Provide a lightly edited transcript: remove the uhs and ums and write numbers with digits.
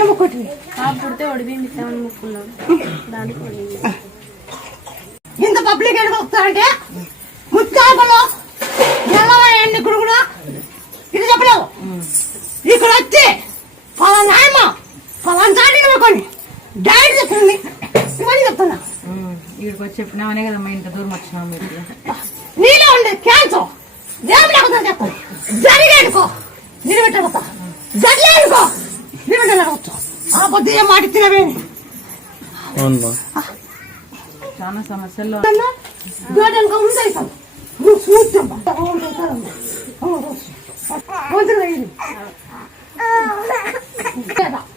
ఏమొక్కటి పుడితే ఒడిబిండి ఇస్తామని ముక్కున్నాం దానికి ఇంత పబ్లిక్ ఎక్కడ వస్తారంటే ముత్తాపలో ఎన్ని కూడా ఇది చెప్పలేవు. ఇక్కడ వచ్చి పలానా పలానా చాటి అనుకోండి డైరెక్ట్ చెప్తుంది ఇవన్నీ చెప్తున్నా. ఇక్కడికి వచ్చి చెప్పినామనే కదమ్మా ఇంత దూరం వచ్చినాం. మీరు నీలో ఉండే క్యాన్సర్ ఏం లేకుండా చెప్పాలి. జరిగేనుకో నిలబెట్టబోతా జరలేనుకో నిలబెట్టవచ్చు. ఆ పొద్దు ఏం మాట తినవేని చాలా సమస్యల్లో ఉంటాయి. నువ్వు చూస్తాం